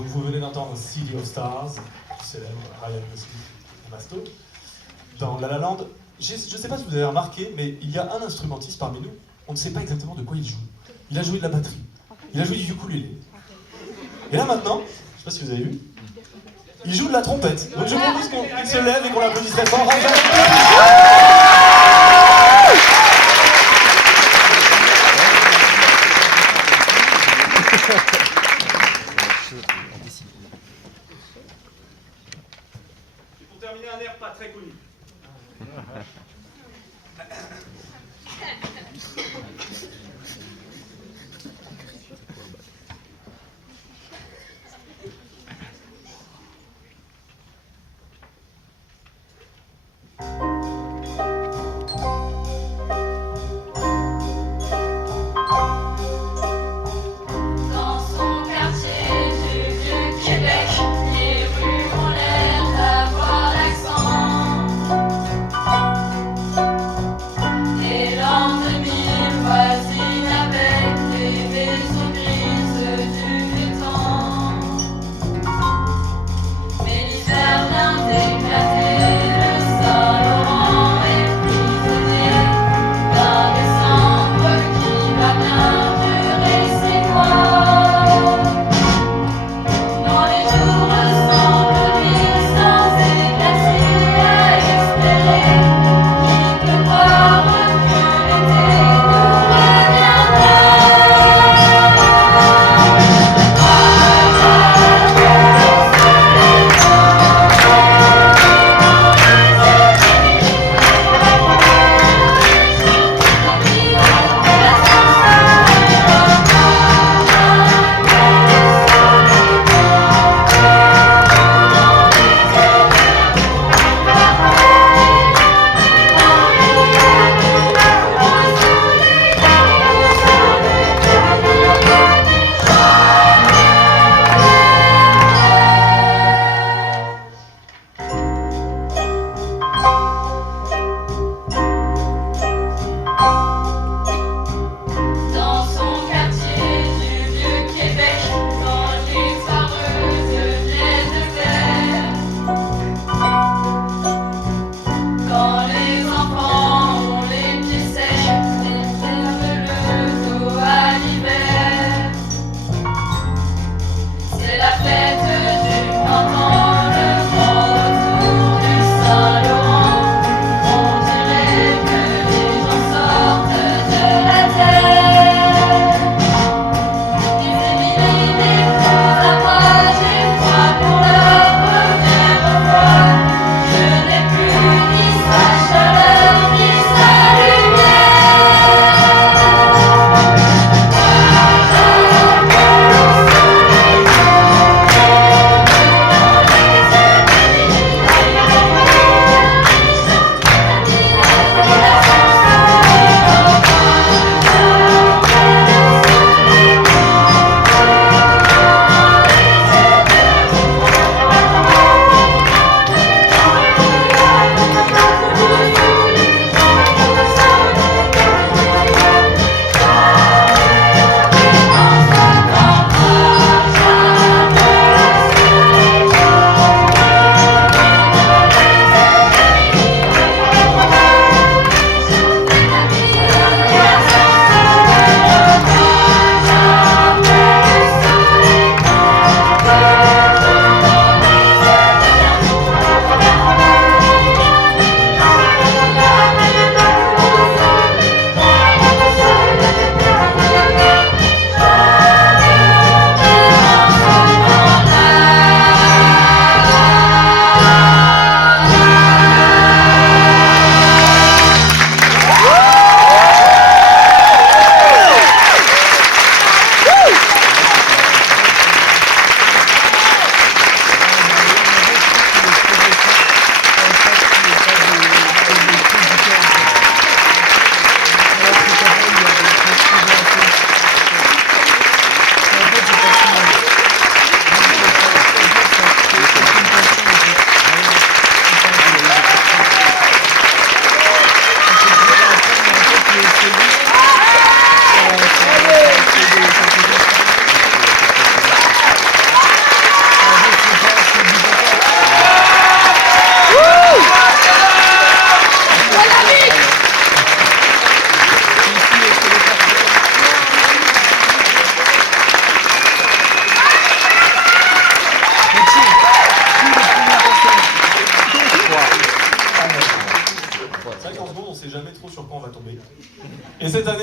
Donc vous venez d'entendre City of Stars, du célèbre Ryan Gosling et Masto. Dans La La Land, je ne sais pas si vous avez remarqué, mais il y a un instrumentiste parmi nous, on ne sait pas exactement de quoi il joue. Il a joué de la batterie, il a joué du ukulélé. Et là maintenant, je ne sais pas si vous avez vu, il joue de la trompette. Donc je propose qu'il se lève et qu'on l'applaudisse très fort. Et pour terminer, un air pas très connu. Dans son quartier du Vieux-Québec, les rues ont l'air d'avoir l'accent.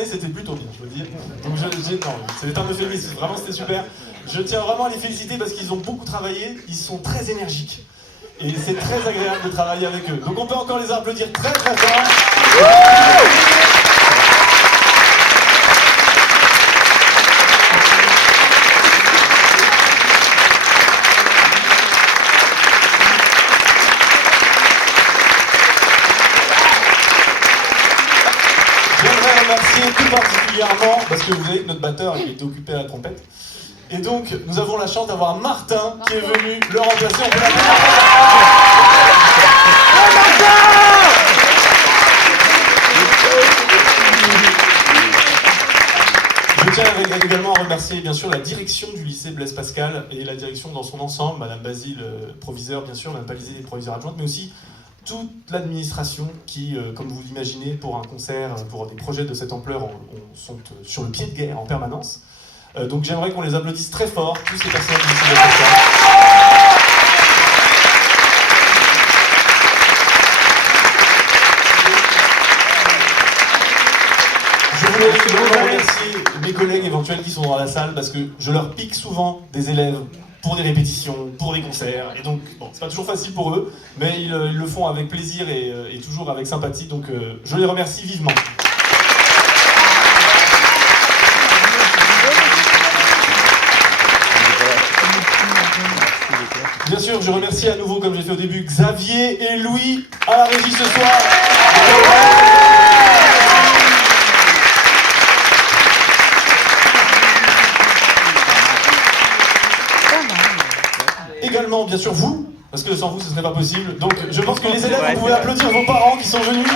c'était plutôt bien, je veux dire. Donc non, c'est un euphémisme, vraiment c'était super. Je tiens vraiment à les féliciter parce qu'ils ont beaucoup travaillé, ils sont très énergiques. Et c'est très agréable de travailler avec eux. Donc on peut encore les applaudir très très fort. J'aimerais remercier tout particulièrement, parce que vous savez que notre batteur il était occupé à la trompette. Et donc, nous avons la chance d'avoir Martin qui est venu le remplacer. On peut l'applaudir. Je tiens également à remercier bien sûr la direction du lycée Blaise Pascal et la direction dans son ensemble, Madame Basile, proviseur bien sûr, Madame Palisé, proviseur adjointe, mais aussi toute l'administration qui, comme vous l'imaginez, pour un concert, pour des projets de cette ampleur, sont sur le pied de guerre en permanence. Donc j'aimerais qu'on les applaudisse très fort, tous ces personnes du lycée Blaise Pascal. Je voulais également remercier mes collègues éventuels qui sont dans la salle parce que je leur pique souvent des élèves pour des répétitions, pour des concerts, et donc bon, c'est pas toujours facile pour eux, mais ils le font avec plaisir et toujours avec sympathie, donc je les remercie vivement. Bien sûr, je remercie à nouveau, comme j'ai fait au début, Xavier et Louis à la régie ce soir. Également, bien sûr, vous, parce que sans vous, ce serait pas possible. Donc, je pense que les élèves, vous pouvez applaudir vos parents qui sont venus.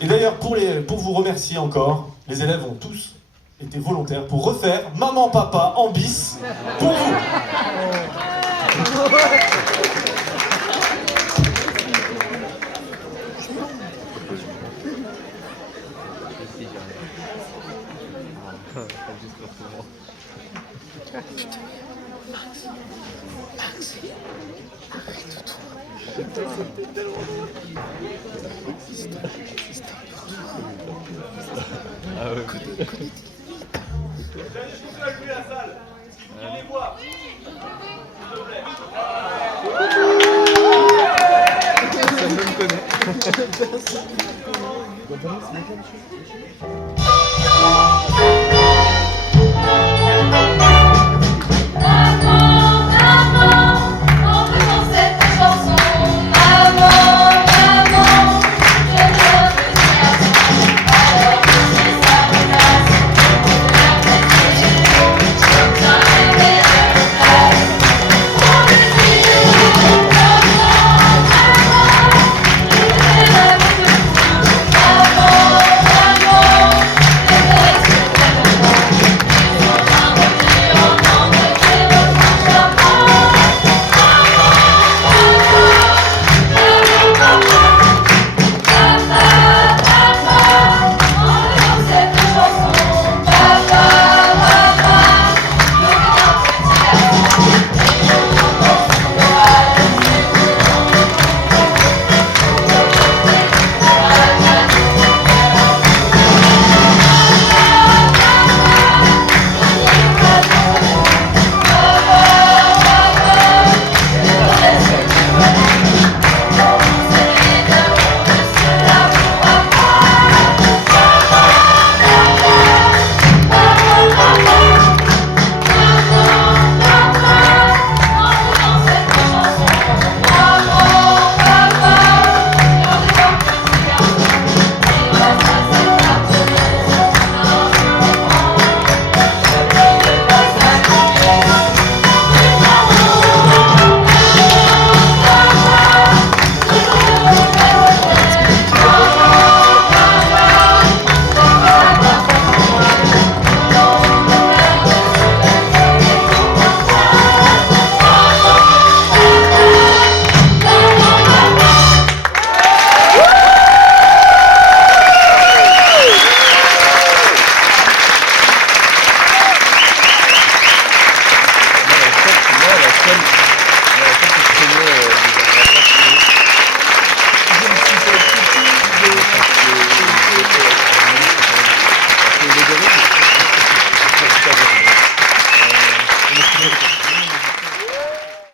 Et d'ailleurs, pour vous remercier encore, les élèves ont tous été volontaires pour refaire Maman Papa en bis pour vous. Ça me connaît.